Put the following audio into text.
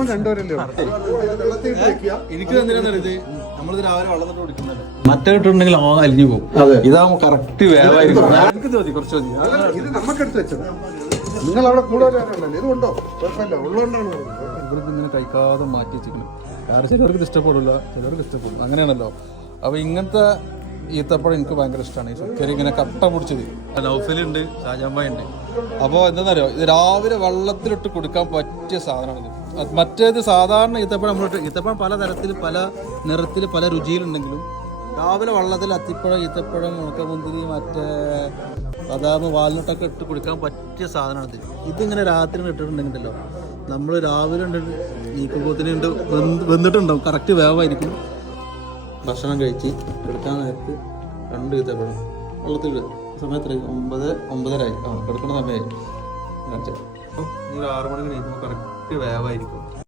നമ്മൾ രണ്ടുപേരല്ലേ എനിക്ക് എന്തിനാണ് ഇത് നമ്മളിത് രാവിലെ വെള്ളം കുടിക്കുന്നത് മറ്റേ ഇട്ടുണ്ടെങ്കിൽ അലിഞ്ഞു പോകും. ഇതാവുമ്പോ കറക്റ്റ് വേവായിരിക്കും. കുറച്ച് മതി. ഇത് നമുക്കെടുത്ത് വെച്ചത്. നിങ്ങൾ അവിടെ കൂടുതലല്ലോ ഇതുണ്ടോ? കുഴപ്പമില്ല, ഉള്ളതുകൊണ്ടാണ് ഇവർക്ക് ഇങ്ങനെ കഴിക്കാതെ മാറ്റി വെച്ചിരിക്കുന്നു. കാരണം ചിലർക്ക് ഇഷ്ടപ്പെടില്ല, ചിലർക്ക് ഇഷ്ടപ്പെടും, അങ്ങനെയാണല്ലോ. അപ്പൊ ഇങ്ങനത്തെ ഈത്തപ്പഴം എനിക്ക് ഭയങ്കര ഇഷ്ടമാണ്. ഈ ശർക്കര ഇങ്ങനെ കട്ട പിടിച്ചത്. നൗഫലുണ്ട്, ഷാജാമ്പായ ഉണ്ട്. അപ്പോൾ എന്താണെന്നറിയോ, ഇത് രാവിലെ വെള്ളത്തിലിട്ട് കൊടുക്കാൻ പറ്റിയ സാധനമാണിത്. മറ്റേത് സാധാരണ ഈത്തപ്പഴം ഈത്തപ്പഴം പല തരത്തിൽ, പല നിറത്തിൽ, പല രുചിയിലുണ്ടെങ്കിലും രാവിലെ വെള്ളത്തിൽ അത്തിപ്പഴം, ഈത്തപ്പഴം, ഉണക്കമുന്തിരി, മറ്റേ ബദാം, വാൽനട്ടൊക്കെ ഇട്ട് കൊടുക്കാൻ പറ്റിയ സാധനമാണിത്. ഇതിങ്ങനെ രാത്രി ഇട്ടിട്ടുണ്ടെങ്കിലോ നമ്മൾ രാവിലെ നീക്കുമ്പോഴത്തേനുണ്ട് വെന്തിട്ടുണ്ടാവും, കറക്റ്റ് വേവായിരിക്കും. ഭക്ഷണം കഴിച്ച് കിടക്കാൻ നേരത്ത് 2 ഈത്തപ്പഴം വെള്ളത്തിൽ സമയത്ത് 9:30 കിടക്കുന്ന സമയമായി. 6 മണിക്ക് നീക്കുമ്പോൾ കറക്റ്റ് വേവായിരിക്കും.